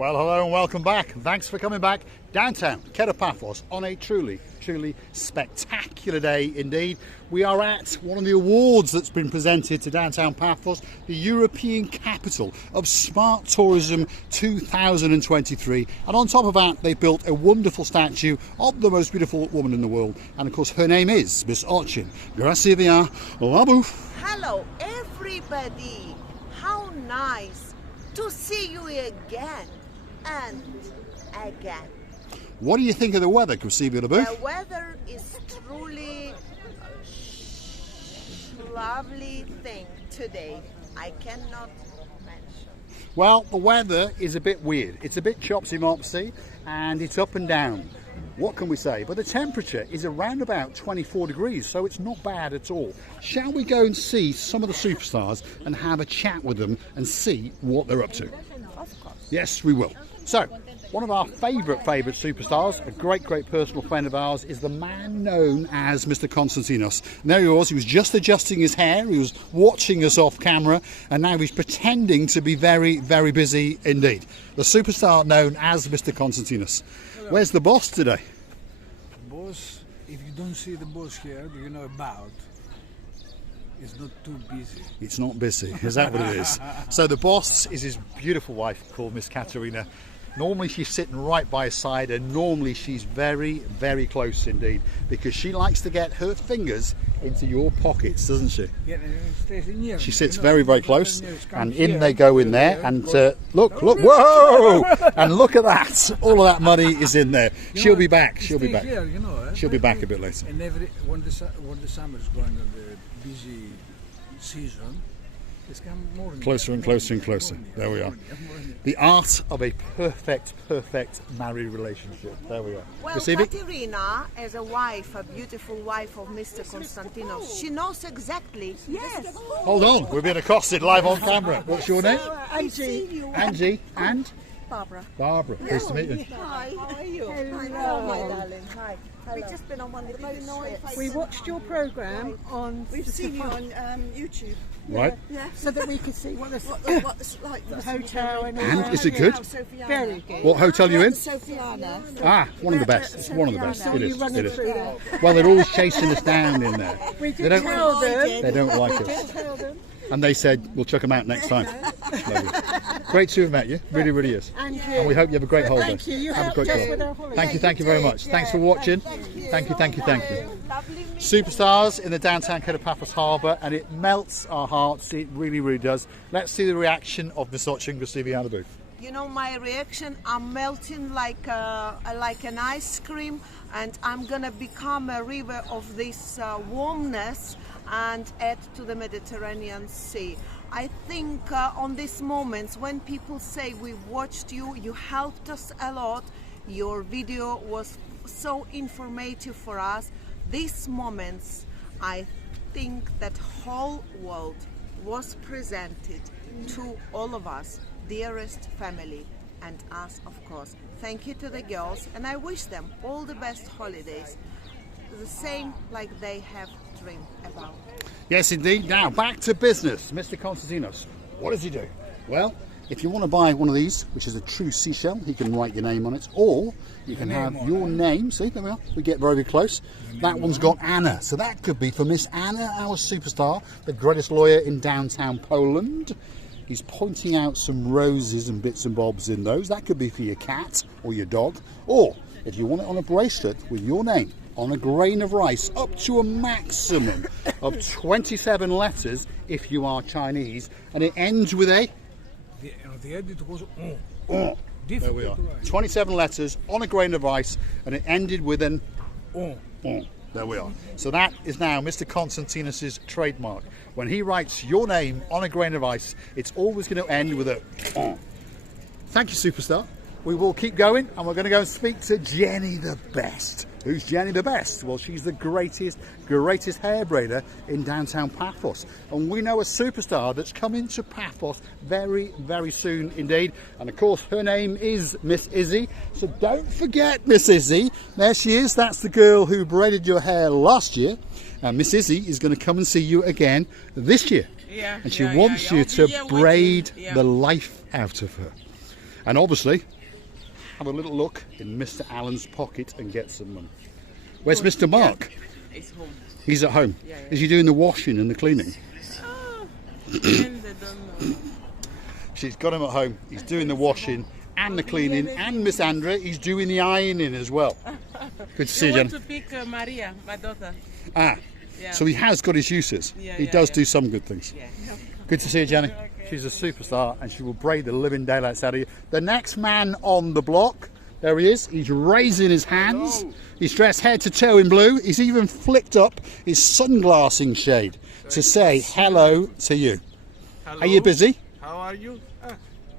Well, hello and welcome back. Thanks for coming back. Downtown Paphos on a truly spectacular day indeed. We are at one of the awards that's been presented to Downtown Paphos, the European Capital of Smart Tourism 2023. And on top of that, they built a wonderful statue of the most beautiful woman in the world. And of course, her name is Miss Ochin Gracia Labu. Hello, everybody. How nice to see you again and again. What do you think of the weather, Gracia Labu? The weather is truly lovely thing today. I cannot mention. Well, the weather is a bit weird. It's a bit chopsy-mopsy and it's up and down. What can we say? But the temperature is around about 24 degrees, so it's not bad at all. Shall we go and see some of the superstars and have a chat with them and see what they're up to? Of course. Yes, we will. So, one of our favourite superstars, a great personal friend of ours, is the man known as Mr. Konstantinos. And there he was just adjusting his hair, he was watching us off camera, and now he's pretending to be very busy indeed. The superstar known as Mr. Konstantinos. Hello. Where's the boss today? Boss, if you don't see the boss here, do you know about? It's not too busy. It's not busy, is that what it is? So the boss is his beautiful wife called Miss Katerina. Normally she's sitting right by his side, and normally she's very close indeed, because she likes to get her fingers into your pockets, doesn't she? Yeah, stays in here. She sits very close, and in they go in there, and look, whoa! And look at that, all of that money is in there. She'll be back, she'll be back. Here, She'll be back a bit later. And when the summer's going on the busy season, it's come more Closer and closer and closer. There we are. The art of a perfect married relationship. There we are. Well, Katerina, as a wife, a beautiful wife of Mr. Konstantinos, she knows exactly. Yes. Hold on, we're being accosted live on camera. What's your name? Angie. Angie and? Barbara. Barbara. Nice to meet you. Hi. How are you? Hello, my darling. Hi. We've just been on one of the trips. We watched your programme on. We've seen you on YouTube. Right. Yeah. So that we could see what it's like. the hotel and all And that. is it good? Very good. What hotel you in? Sofiana. Ah, one of the best. It's one of the best. So It you is. run It it is. through there. Well, they're always chasing us down in there. We They did don't. tell them. They don't like We did us. tell them. And they said we'll chuck them out next time. Lovely. Great to have met you. Really is. And you. And we hope you have a great holiday. Thank you. You have a helped great us holiday. with our holiday. Thank you very much. Thanks for watching. Thank you. Superstars in the downtown Paphos Harbour, and it melts our hearts. It really does. Let's see the reaction of Miss Ochin Gracia. You know my reaction. I'm melting like an ice cream, and I'm gonna become a river of this warmness and add to the Mediterranean Sea. I think on these moments when people say we watched you, you helped us a lot. Your video was so informative for us. These moments, I think that whole world was presented to all of us, dearest family, and us, of course. Thank you to the girls, and I wish them all the best holidays, the same like they have dreamed about. Yes, indeed. Now, back to business. Mr. Konstantinos, what does he do? Well, if you want to buy one of these, which is a true seashell, he can write your name on it, or you can have your name. See, there we are. We get very close. That one's got Anna, so that could be for Miss Anna, our superstar, the greatest lawyer in downtown Poland. He's pointing out some roses and bits and bobs in those. That could be for your cat or your dog, or if you want it on a bracelet with your name on a grain of rice, up to a maximum of 27 letters if you are Chinese, and it ends with a The edit was there we are. 27 letters on a grain of rice, and it ended with an There we are. So that is now Mr. Konstantinos' trademark. When he writes your name on a grain of rice, it's always going to end with a Thank you, superstar. We will keep going, and we're going to go and speak to Jenny the Best. Who's Jenny the Best? Well, she's the greatest hair braider in downtown Paphos. And we know a superstar that's coming to Paphos very soon indeed. And of course, her name is Miss Izzy. So don't forget Miss Izzy. There she is. That's the girl who braided your hair last year. And Miss Izzy is going to come and see you again this year. Yeah. And she wants you to braid the life out of her. And obviously, have a little look in Mr. Allen's pocket and get some money. Where's Mr. Mark? He's home. He's at home. Yeah. Is he doing the washing and the cleaning? And they don't know. She's got him at home. He's doing the washing and the cleaning, and Miss Andrea, he's doing the ironing as well. Good to see you, I want Jenna. to pick Maria, my daughter. Ah, Yeah. so he has got his uses. Yeah, He yeah, does yeah. do some good things. Yeah. Good to see you, Jenny. She's a superstar, and she will braid the living daylights out of you. The next man on the block, there he is. He's raising his hands. He's dressed head to toe in blue. He's even flicked up his sunglassing shade to say hello to you. Hello. Are you busy? How are you?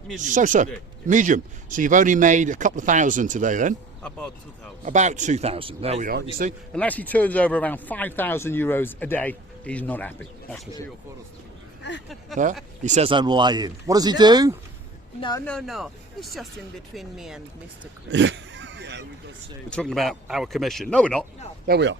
Medium So. today. Medium. So you've only made a couple of thousand today then? About 2,000. About 2,000. There we are, you see. Unless he turns over around 5,000 euros a day, he's not happy. That's for sure. Yeah? He says I'm lying. What does he do? No. It's just in between me and Mr. Chris. We're talking about our commission. No, we're not. There we are.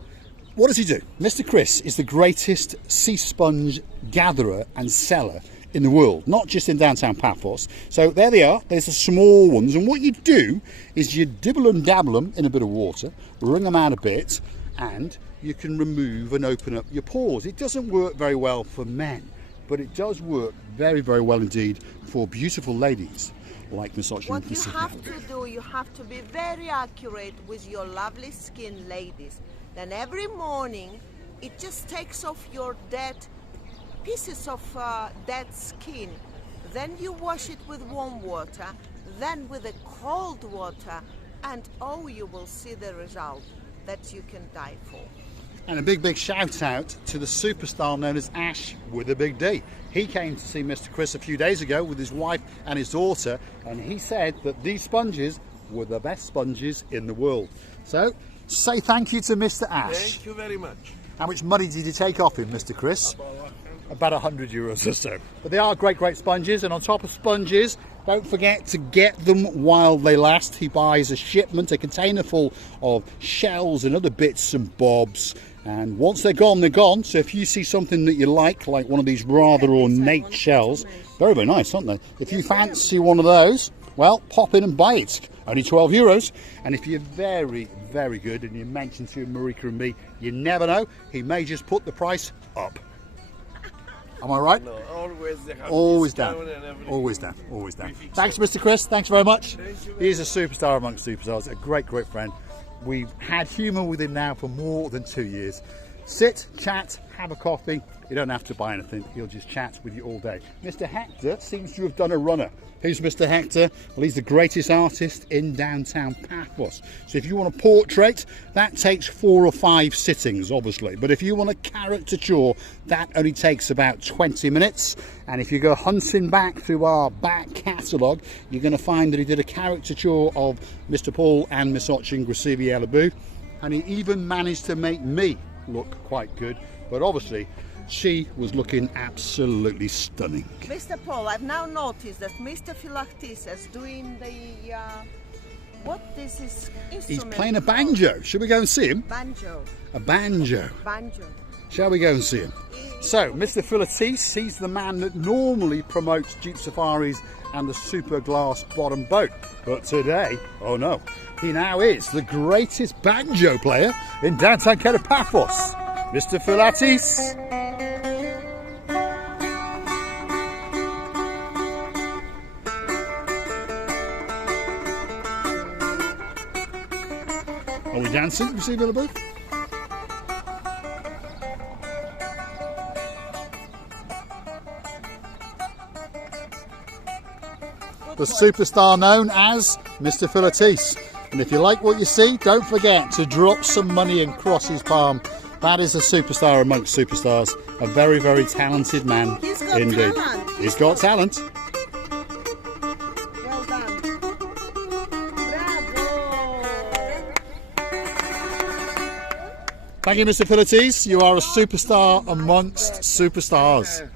What does he do? Mr. Chris is the greatest sea sponge gatherer and seller in the world, not just in downtown Paphos. So there they are. There's the small ones, and what you do is you dibble and dabble them in a bit of water, wring them out a bit, and you can remove and open up your pores. It doesn't work very well for men, but it does work very, very well indeed for beautiful ladies like Miss Ochman. What you have to do, you have to be very accurate with your lovely skin, ladies. Then every morning, it just takes off your dead pieces of dead skin. Then you wash it with warm water, then with a cold water, and oh, you will see the result that you can die for. And a big, big shout out to the superstar known as Ash with a big D. He came to see Mr. Chris a few days ago with his wife and his daughter, and he said that these sponges were the best sponges in the world. So, say thank you to Mr. Ash. Thank you very much. How much money did you take off him, Mr. Chris? About 100 euros or so. But they are great, great sponges, and on top of sponges, don't forget to get them while they last. He buys a shipment, a container full of shells and other bits and bobs, and once they're gone, they're gone. So if you see something that you like one of these rather ornate shells, very, very nice, aren't they? If you fancy one of those, well, pop in and buy it. Only 12 euros. And if you're very, very good and you mention to Marika and me, you never know, he may just put the price up. Am I right? No, always they have Always discount down. and everything. Always down. Always down. We fix Thanks, Mr. Chris. Thanks very much. Thank you He is a superstar amongst superstars. A great, great friend. We've had humour with him now for more than 2 years. Sit, chat, have a coffee. You don't have to buy anything. He'll just chat with you all day. Mr. Hector seems to have done a runner. Who's Mr. Hector? Well, he's the greatest artist in downtown Paphos. So if you want a portrait, that takes 4 or 5 sittings, obviously. But if you want a caricature, that only takes about 20 minutes. And if you go hunting back through our back catalogue, you're going to find that he did a caricature of Mr. Paul and Miss Oching Grasivi-Elabu. And he even managed to make me look quite good. But obviously, she was looking absolutely stunning. Mr. Paul, I've now noticed that Mr. Philaktis is doing the what is his instrument? He's playing a banjo. Should we go and see him? Banjo. A banjo. Banjo. Shall we go and see him? So, Mr. Phillips, he's the man that normally promotes Jeep Safaris and the super glass bottom boat. But today, oh no, he now is the greatest banjo player in downtown Paphos. Mr. Phillips. Are we dancing? You see Villa Booth? The superstar known as Mr. Phillips. And if you like what you see, don't forget to drop some money and cross his palm. That is a superstar amongst superstars. A very, very talented man He's got indeed. talent. He's got talent. Well done. Bravo. Thank you, Mr. Phillips. You are a superstar amongst superstars.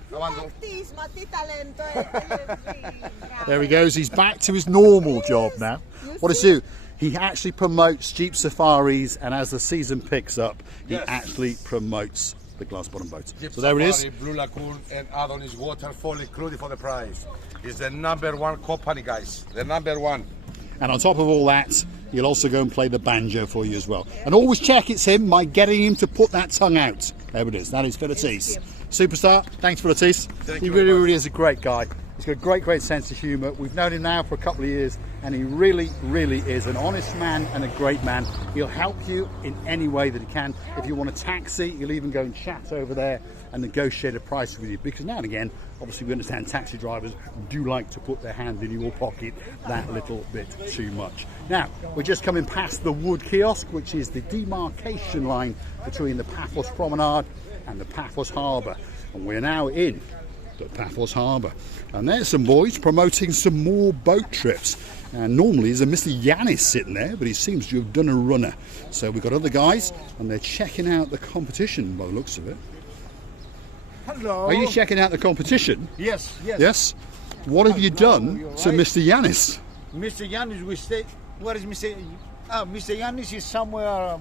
There he goes. He's back to his normal job now. What does he do? He actually promotes Jeep Safaris, and as the season picks up, he actually promotes the glass bottom boat. So there it is. Safari, Blue Lagoon and Adonis Waterfall included for the price. It's the #1 company, guys. The #1. And on top of all that, he'll also go and play the banjo for you as well. And always check it's him by getting him to put that tongue out. There it is. That is Phillips Superstar. Thanks, Phillips. He really is a great guy. He's got a great sense of humour. We've known him now for a couple of years, and he really is an honest man and a great man. He'll help you in any way that he can. If you want a taxi, he'll even go and chat over there and negotiate a price with you. Because now and again, obviously we understand taxi drivers do like to put their hand in your pocket that little bit too much. Now, we're just coming past the wood kiosk, which is the demarcation line between the Paphos Promenade and the Paphos Harbour. And we're now in the Paphos Harbour. And there's some boys promoting some more boat trips. And normally there's a Mr. Yanis sitting there, but he seems to have done a runner. So we've got other guys, and they're checking out the competition by the looks of it. Hello. Are you checking out the competition? Yes. Yes? What have you done to Mr. Yanis? Mr. Yanis, we stay. Where is Mr. Mr. Yanis is somewhere.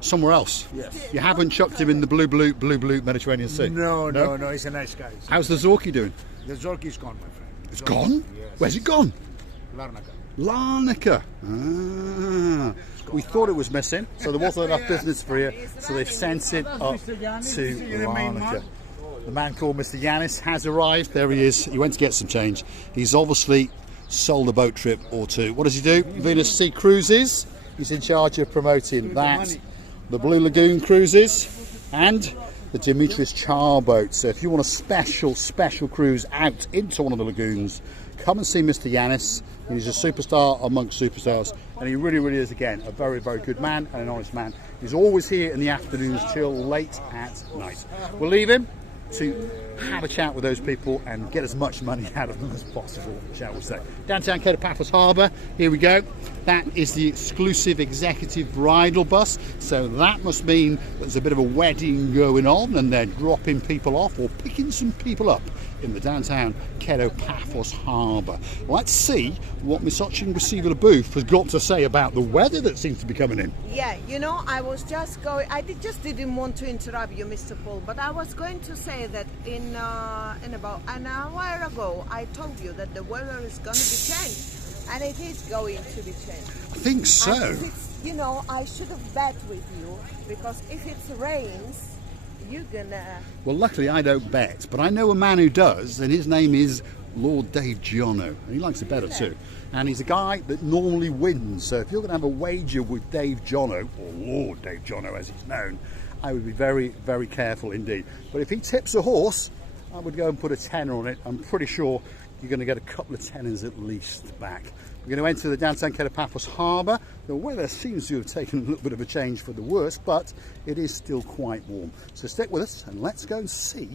Somewhere else? Yes. You haven't chucked him in the blue Mediterranean Sea? No. He's a nice guy. How's the Zorky doing? The Zorky is gone, my friend. It's gone? Yes. Where's it gone? Larnaca. Larnaca. We thought it was missing, so there wasn't enough business for you, so they sent it up to Larnaca. The man called Mr. Yanis has arrived. There he is. He went to get some change. He's obviously sold a boat trip or two. What does he do? Venus Sea Cruises. He's in charge of promoting that. The Blue Lagoon Cruises and the Dimitris Char boat. So if you want a special cruise out into one of the lagoons, come and see Mr. Yanis. He's a superstar amongst superstars, and he really is, again, a very good man and an honest man. He's always here in the afternoons till late at night. We'll leave him to have a chat with those people and get as much money out of them as possible, shall we say. Downtown Cape Paphos Harbour, here we go. That is the exclusive executive bridal bus, so that must mean there's a bit of a wedding going on and they're dropping people off or picking some people up in the downtown Cape Paphos Harbour. Let's see what Miss Ochin Booth has got to say about the weather that seems to be coming in. Yeah, you know, I was just going, just didn't want to interrupt you, Mr. Paul, but I was going to say that in about an hour ago, I told you that the weather is going to be changed, and it is going to be changed. I think so. And if it's, you know, I should have bet with you, because if it rains, you're gonna... Well, luckily I don't bet, but I know a man who does, and his name is Lord Dave Giono, and he likes to bet or two. And he's a guy that normally wins, so if you're going to have a wager with Dave Giono, or Lord Dave Giono as he's known, I would be very careful indeed. But if he tips a horse, I would go and put a tenner on it. I'm pretty sure you're going to get a couple of tenners at least back. We're going to enter the downtown Cape Paphos Harbour. The weather seems to have taken a little bit of a change for the worse, but it is still quite warm. So stick with us and let's go and see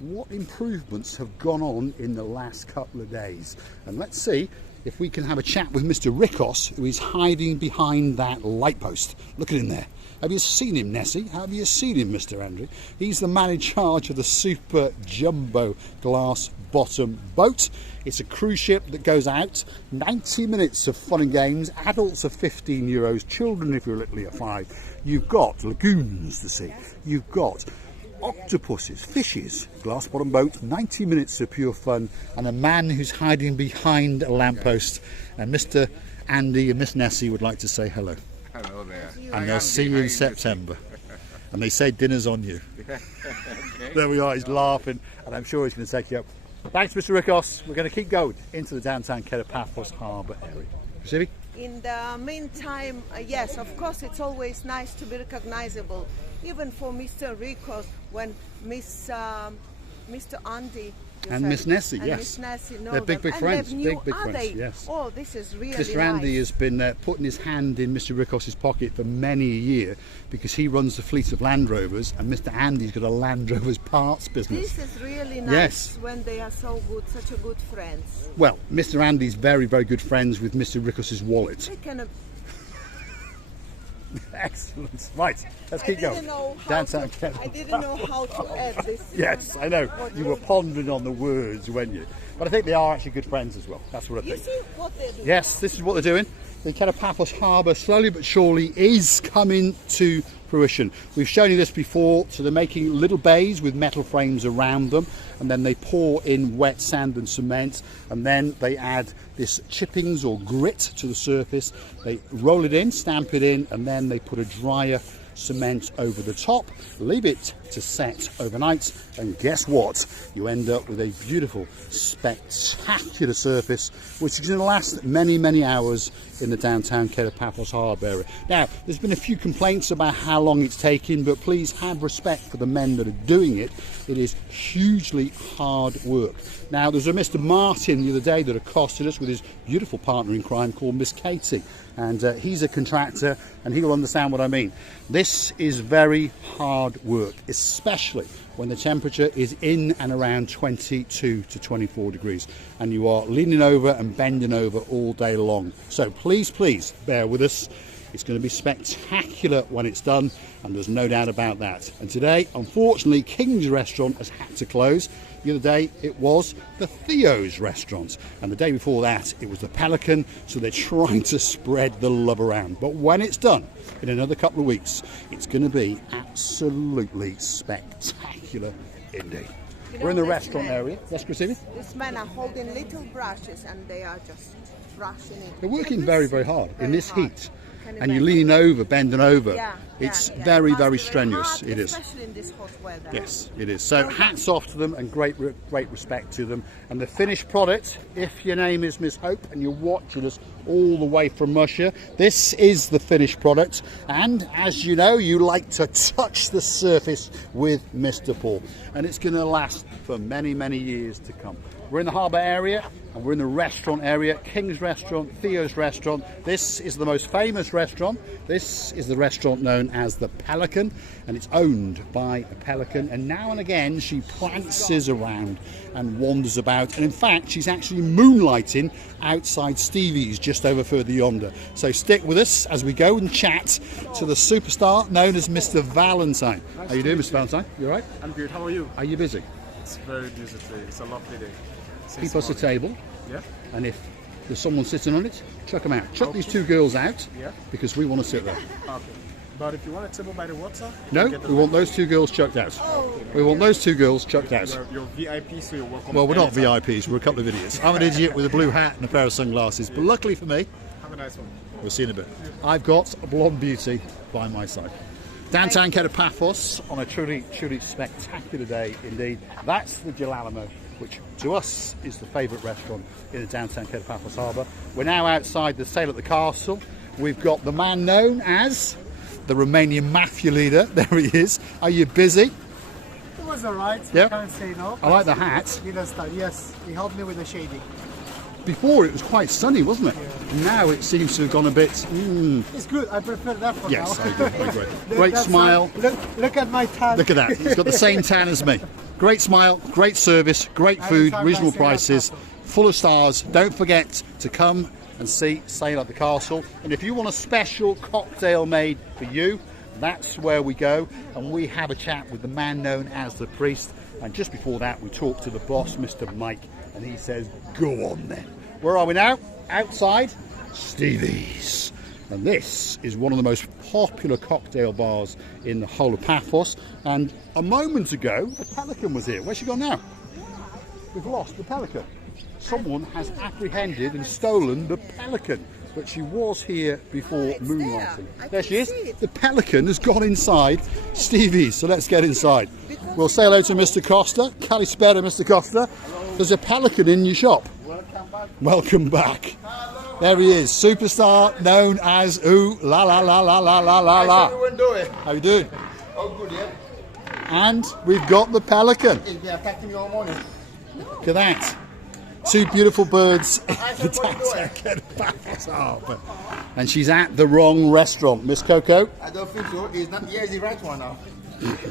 what improvements have gone on in the last couple of days. And let's see if we can have a chat with Mr. Rikos, who is hiding behind that light post. Look at him there. Have you seen him, Nessie? Have you seen him, Mr. Andrew? He's the man in charge of the Super Jumbo glass bottom boat. It's a cruise ship that goes out, 90 minutes of fun and games, adults are €15, children if you're little are 5. You've got lagoons to see, you've got octopuses, fishes, glass bottom boat, 90 minutes of pure fun, and a man who's hiding behind a lamppost. And Mr. Andy and Miss Nessie would like to say hello. Hello there. And they'll see you in September. And they say dinner's on you. Okay. There we are, he's laughing, and I'm sure he's going to take you up. Thanks, Mr. Rikos. We're going to keep going into the downtown Cape Paphos Harbour area. Sivi? In the meantime, yes, of course, it's always nice to be recognizable, even for Mr. Rikos, when Mr. Andy and Miss Nessie, and yes. Miss Nessie know they're big friends, big are friends, they? yes. Oh, this is really Mr. nice. Andy has been putting his hand in Mr. Rikos's pocket for many a year because he runs the fleet of Land Rovers, and Mr. Andy's got a Land Rovers parts business. This is really nice, yes. When they are so good, such a good friends. Well, Mr. Andy's very good friends with Mr. Rikos's wallet. They can, Excellent. Right, let's keep going. I didn't know how to add this. Yes, I know. You were pondering on the words, weren't you? But I think they are actually good friends as well. That's what I You think. see what they're doing? Yes, this is what they're doing. The Paphos Harbour, slowly but surely, is coming to fruition. We've shown you this before. So they're making little bays with metal frames around them, and then they pour in wet sand and cement, and then they add this chippings or grit to the surface. They roll it in, stamp it in, and then they put a drier cement over the top, leave it to set overnight, and guess what? You end up with a beautiful, spectacular surface which is going to last many, many hours in the downtown Paphos Harbour area. Now, there's been a few complaints about how long it's taking, but please have respect for the men that are doing it. It is hugely hard work. Now, there's a Mr. Martin the other day that accosted us with his beautiful partner in crime called Miss Katie, and he's a contractor and he'll understand what I mean. This is very hard work, especially when the temperature is in and around 22 to 24 degrees and you are leaning over and bending over all day long. So please, please bear with us. It's going to be spectacular when it's done, and there's no doubt about that. And today, unfortunately, King's Restaurant has had to close. The other day it was the Theo's Restaurant, and the day before that it was the Pelican, so they're trying to spread the love around. But when it's done, in another couple of weeks, it's going to be absolutely spectacular indeed. You know, We're in the this restaurant man- area. Yes, Christina? These men are holding little brushes and they are just brushing it. They're working Can you very, see? very hard in this hard. heat. Can you And you're imagine? leaning over, bending over. Yeah, It's yeah. very, Must very be strenuous. hard, It is. especially in this hot weather. Yes, it is. So hats off to them, and great respect to them. And the finished product, if your name is Miss Hope and you're watching us all the way from Russia, this is the finished product. And as you know, you like to touch the surface with Mr. Paul. And it's going to last for many, many years to come. We're in the harbour area and we're in the restaurant area, King's Restaurant, Theo's Restaurant. This is the most famous restaurant. This is the restaurant known as the Pelican, and it's owned by a pelican, and now and again she prances around and wanders about, and in fact she's actually moonlighting outside Stevie's just over further yonder. So stick with us as we go and chat to the superstar known as Mr. Valentine. How you doing, Mr. Valentine? You all right? I'm good. How are you? Are you busy? It's very busy today. It's a lovely day. Keep us a table, Yeah. and if there's someone sitting on it, chuck them out. Chuck these two girls out, Yeah. because we want to sit there. Okay. But if you want a table by the water, No, you get the we want those two girls chucked out. We want those two girls chucked out. You're VIP, so you're welcome. Well, we're not anytime. VIPs, we're a couple of idiots. I'm an idiot with a blue hat and a pair of sunglasses, but luckily for me, Have a nice one. we'll see in a bit. I've got a blonde beauty by my side. Downtown Paphos on a truly, truly spectacular day indeed. That's the Jalalamo, which to us is the favourite restaurant in the downtown Paphos Harbour. We're now outside the sale at the castle. We've got the man known as the Romanian mafia leader. There he is. Are you busy? It was alright. Yep. I can't say no. I like the hat. He does that. Yes, he helped me with the shading. Before it was quite sunny, wasn't it? Now it seems to have gone a bit. It's good. I prefer that for Yes, now. I agree. I agree. Great That's smile. Look at my tan. Look at that. He's got the same tan as me. Great smile, great service, great food, reasonable prices, full of stars. Don't forget to come and see Sail at the Castle. And if you want a special cocktail made for you, that's where we go. And we have a chat with the man known as the priest. And just before that, we talk to the boss, Mr. Mike, and he says, go on then. Where are we now? Outside Stevie's. And this is one of the most popular cocktail bars in the whole of Paphos. And a moment ago, the Pelican was here. Where's she gone now? We've lost the Pelican. Someone has apprehended and stolen the Pelican. But she was here before moonlighting. There she is. The Pelican has gone inside Stevie's. So let's get inside. We'll say hello to Mr. Costa. Kalispera, Mr. Costa. There's a Pelican in your shop. Welcome back. There he is, superstar known as Ooh La La La La La La La La. How's everyone doing? How you doing? Oh, good, yeah. And we've got the Pelican. It's been attacking me all morning. Look at that. Two beautiful birds in How's the everyone doing? downtown Paphos Harbour. And she's at the wrong restaurant. Miss Coco? I don't think so. It's not here. Is the right one now?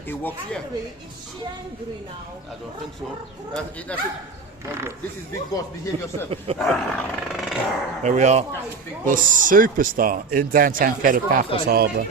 It works here. Is she angry now? I don't think so. That's it. Oh, good. This is big boss. Behave yourself. There we are. The superstar in downtown Paphos Harbour.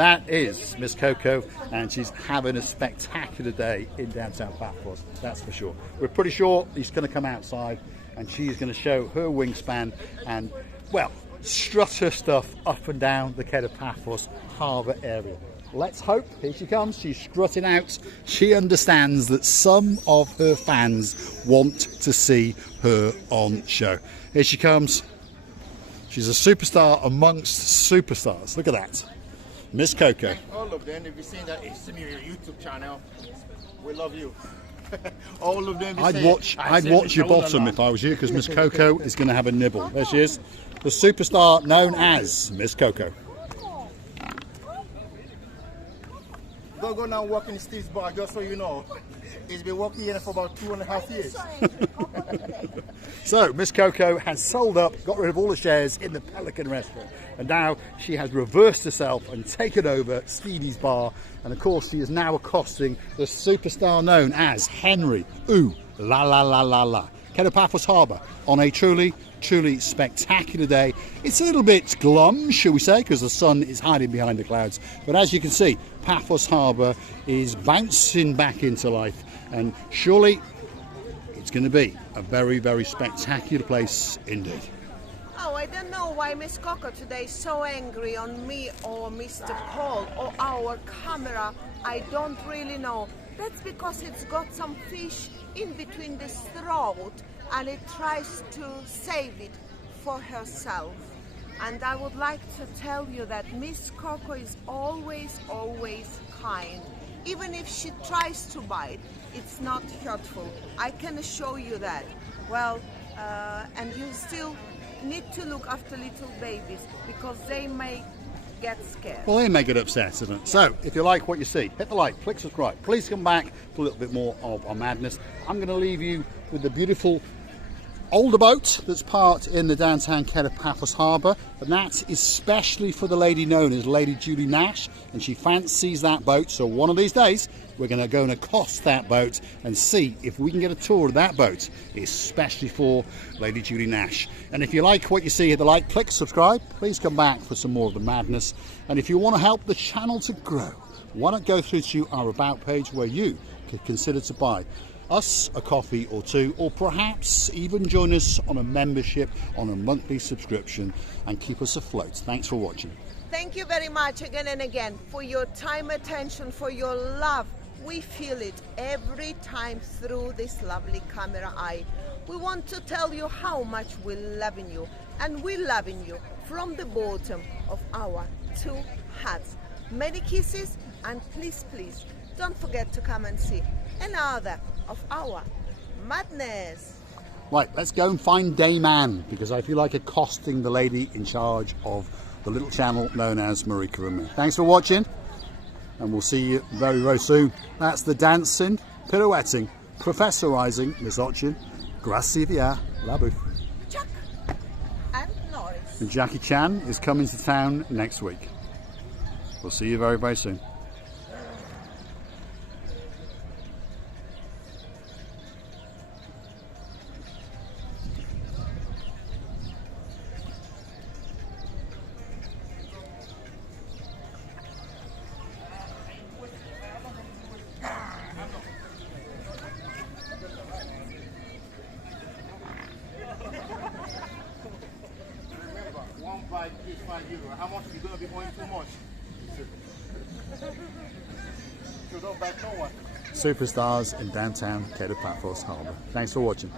That is Miss Coco, and she's having a spectacular day in downtown Paphos, that's for sure. We're pretty sure he's going to come outside and she's going to show her wingspan and, well, strut her stuff up and down the Quai de Paphos harbour area. Let's hope. Here she comes. She's strutting out. She understands that some of her fans want to see her on show. Here she comes. She's a superstar amongst superstars. Look at that. Miss Coco. All of them, if you seen that, it's me on your YouTube channel. We love you. All of them. I'd watch your bottom if I was you, because Miss Coco is going to have a nibble. There she is. The superstar known as Miss Coco. Don't go now working in Steve's bar, just so you know. He's been working here for about 2.5 years. So, Miss Coco has sold up, got rid of all the shares in the Pelican restaurant, and now she has reversed herself and taken over Stevie's bar, and of course she is now accosting the superstar known as Henry. Ooh, la la la la la. Quai de Paphos Harbour on a truly spectacular day. It's a little bit glum, shall we say, because the sun is hiding behind the clouds, but as you can see, Paphos Harbour is bouncing back into life, and surely it's going to be a very spectacular place indeed. Oh, I don't know why Miss Coco today is so angry on me or Mr. Paul or our camera. I don't really know. That's because it's got some fish in between the throat and it tries to save it for herself. And I would like to tell you that Miss Coco is always kind. Even if she tries to bite, it's not hurtful. I can assure you that. Well, and you still need to look after little babies because they may get scared. Well, they may get upset, isn't it? So, if you like what you see, hit the like, click subscribe. Please come back for a little bit more of our madness. I'm going to leave you with the beautiful older boat that's parked in the downtown Quai de Paphos Harbour, and that is specially for the lady known as Lady Julie Nash, and she fancies that boat, so one of these days we're going to go and accost that boat and see if we can get a tour of that boat, especially for Lady Julie Nash. And if you like what you see, hit the like, click subscribe. Please come back for some more of the madness, and if you want to help the channel to grow, why not go through to our about page where you could consider to buy us a coffee or two, or perhaps even join us on a membership on a monthly subscription and keep us afloat. Thanks for watching. Thank you very much again and again for your time, attention, for your love. We feel it every time through this lovely camera eye. We want to tell you how much we're loving you, and we're loving you from the bottom of our two hearts. Many kisses, and please don't forget to come and see another of our madness. Right, let's go and find Dame Anne, because I feel like accosting the lady in charge of the little channel known as Marika and me. Thanks for watching, and we'll see you very soon. That's the dancing, pirouetting, professorising Miss Ochin. Grazie via, la bouffe. Chuck and Norris. And Jackie Chan is coming to town next week. We'll see you very soon. One bite is €5. How much are you going to be owing too much? So don't bite no one. Superstars in downtown Quai de Paphos Harbour. Thanks for watching.